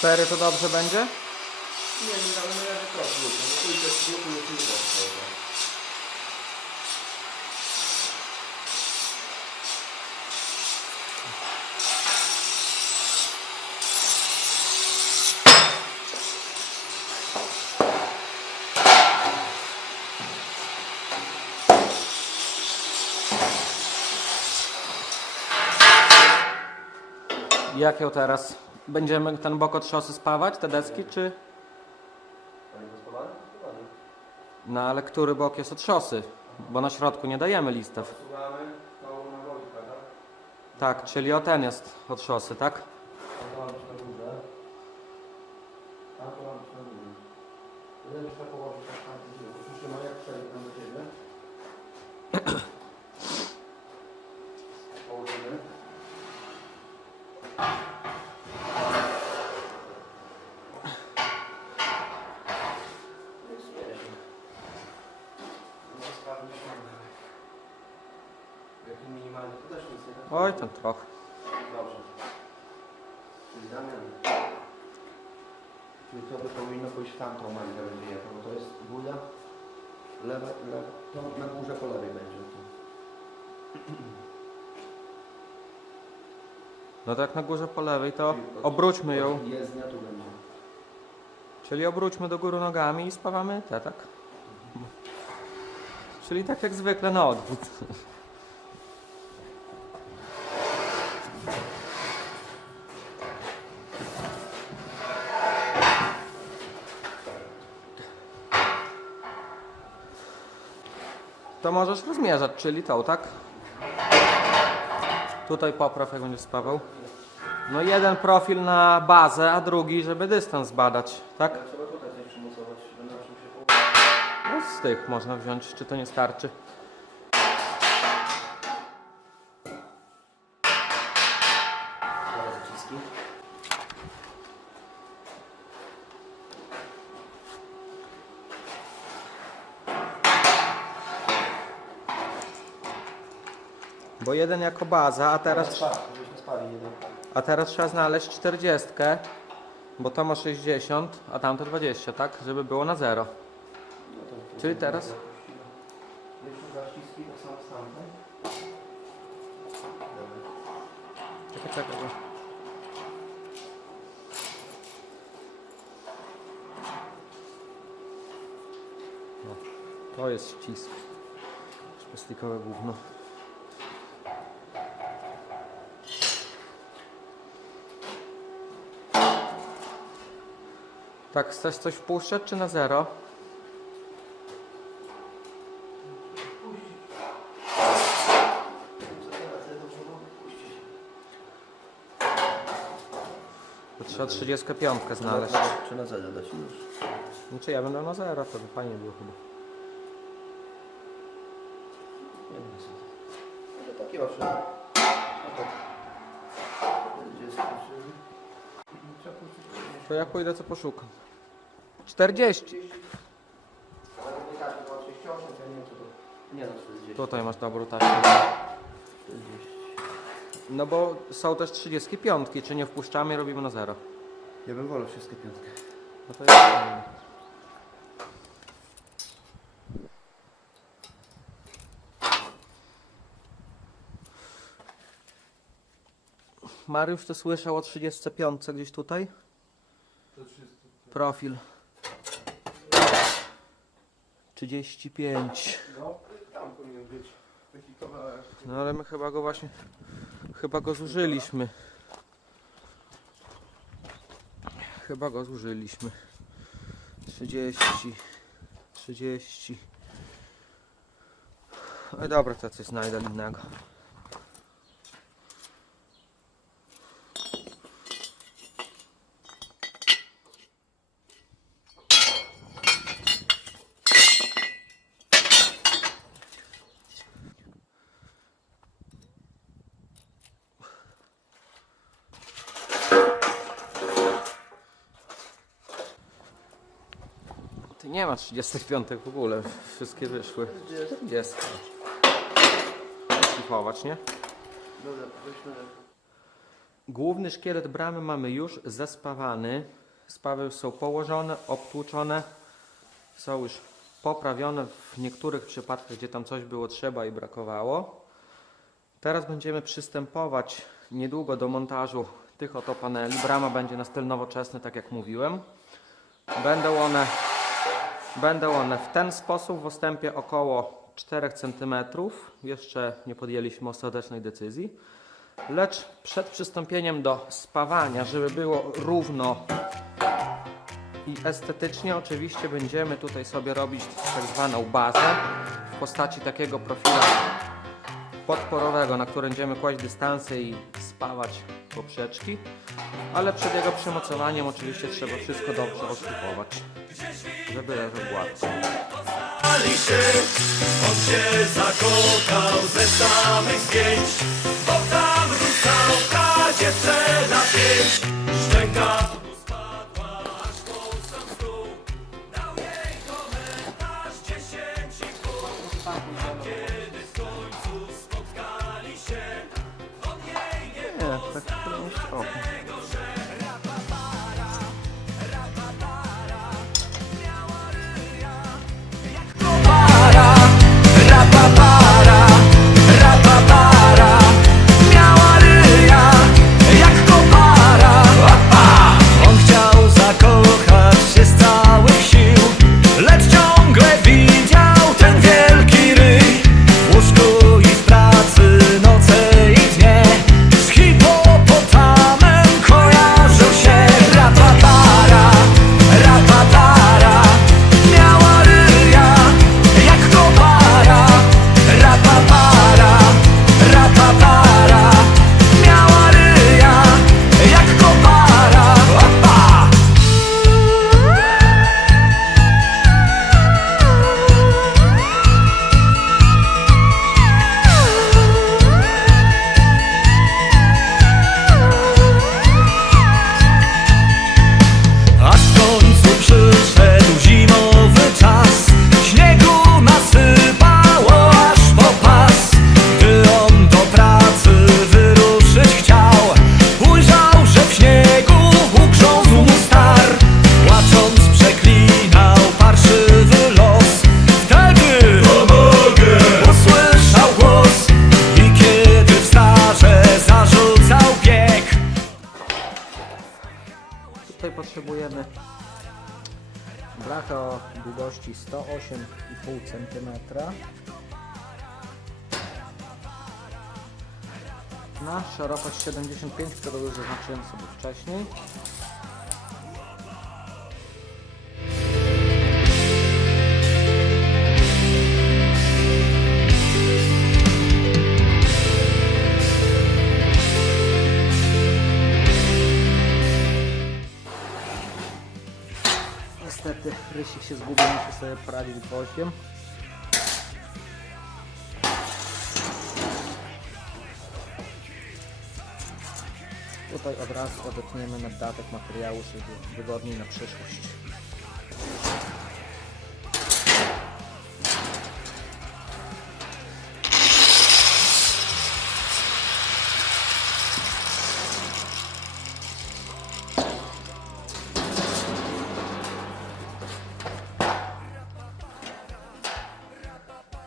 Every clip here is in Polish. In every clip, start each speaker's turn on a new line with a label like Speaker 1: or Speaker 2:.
Speaker 1: Cztery to dobrze będzie?
Speaker 2: Nie, na razie to wrócę. No tu i też tu i tu i tu.
Speaker 1: Jak ją teraz? Będziemy ten bok od szosy spawać, te deski, czy... No ale który bok jest od szosy? Bo na środku nie dajemy listew.
Speaker 2: Tak,
Speaker 1: czyli o ten jest od szosy, tak?
Speaker 2: A to ma być na górze. A to ma być na górze. Tyle muszę położyć tak tam gdzie jest. Oczywiście ma jak przejść tam do ciebie. Położymy. Jest jeźdź. No sprawnie się Jaki minimalny, to też nic nie tak.
Speaker 1: Oj, ten trochę.
Speaker 2: Dobrze. Czyli Damian. Czyli to by powinno pójść w tamtą mańkę będzie jechał, bo to jest góra. Lewe, lewe, to na górze po lewej będzie tu.
Speaker 1: No tak na górze po lewej, to obróćmy ją.
Speaker 2: Jezdnia tu będzie.
Speaker 1: Czyli obróćmy do góry nogami i spawamy te, tak? Czyli tak jak zwykle na odwrót. To możesz rozmierzać, czyli tą, tak? Tutaj popraw, jak będziesz spawał. No jeden profil na bazę, a drugi, żeby dystans badać, tak? No z tych można wziąć, czy to nie starczy.
Speaker 2: Dwa
Speaker 1: Bo jeden jako baza, a teraz,
Speaker 2: Spa, żebyśmy spali jeden.
Speaker 1: a teraz trzeba znaleźć 40, bo to ma 60, a tamto 20, tak? Żeby było na zero.
Speaker 2: No to-
Speaker 1: Czyli teraz?
Speaker 2: Jeszcze zaciski to są z tamtej. Dobra.
Speaker 1: Czekaj, czekaj. bo- No, to jest ścisk. Plastikowe gówno. Tak, chcesz coś wpuszczać czy na zero? To trzeba 35 znaleźć.
Speaker 2: Czy na zero dać już?
Speaker 1: Znaczy ja będę na zero, to by fajnie było chyba.
Speaker 2: Nie wiem, co to. Takie owszem.
Speaker 1: To ja pójdę co poszukam. 40.
Speaker 2: Ale nie każdy ma 38, ja nie wiem co to. Nie no, 40.
Speaker 1: Tutaj masz dobrą taśmę.
Speaker 2: 40.
Speaker 1: No bo są też 35, czy nie wpuszczamy robimy na zero.
Speaker 2: Ja bym wolał wszystkie piątkę.
Speaker 1: No to jest... Mariusz to słyszał o 35 gdzieś tutaj? Profil. 35.
Speaker 2: No, tam powinien być. Taki kawałek.
Speaker 1: No ale my chyba go właśnie, chyba go zużyliśmy. Chyba go zużyliśmy. 30, 30. No dobra, to coś znajdę innego. Ty nie ma 35 w ogóle. Wszystkie wyszły. 40. Szlifować, nie?
Speaker 2: Dobra, weźmy.
Speaker 1: Główny szkielet bramy mamy już zespawany. Spawy są położone, obtłuczone. Są już poprawione w niektórych przypadkach, gdzie tam coś było trzeba i brakowało. Teraz będziemy przystępować niedługo do montażu tych oto paneli. Brama będzie na styl nowoczesny, tak jak mówiłem. Będą one, będą one w ten sposób w ostępie około 4 cm. Jeszcze nie podjęliśmy ostatecznej decyzji. Lecz przed przystąpieniem do spawania, żeby było równo i estetycznie, oczywiście będziemy tutaj sobie robić tak zwaną bazę w postaci takiego profilu podporowego, na którym będziemy kłaść dystanse i spawać poprzeczki, ale przed jego przymocowaniem oczywiście trzeba wszystko dobrze oszlifować, żeby leżał gładko.
Speaker 3: Się, on się zakochał ze samych zdjęć Bo tam rzucał pięć Szczęka jej nie
Speaker 1: Nie, tak trochę.
Speaker 3: para,
Speaker 1: Tutaj potrzebujemy blachę o długości 108,5 cm. Na szerokość 75, którą już zaznaczyłem sobie wcześniej. Sobie poradzić gwoździem. Tutaj od razu odetniemy naddatek materiału, żeby wygodniej na przyszłość.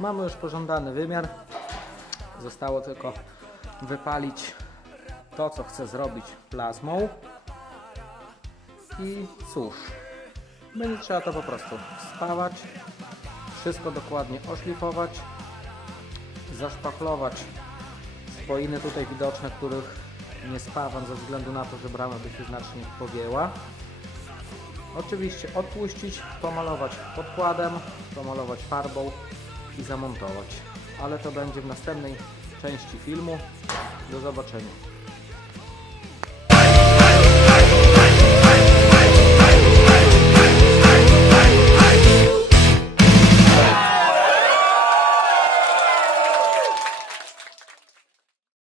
Speaker 1: Mamy już pożądany wymiar. Zostało tylko wypalić to, co chcę zrobić plazmą. I cóż, będzie trzeba to po prostu spawać, wszystko dokładnie oszlifować, zaszpachlować spoiny tutaj widoczne, których nie spawam ze względu na to, że brama by się znacznie pogięła. Oczywiście odpuścić, pomalować podkładem, pomalować farbą i zamontować. Ale to będzie w następnej części filmu. Do zobaczenia.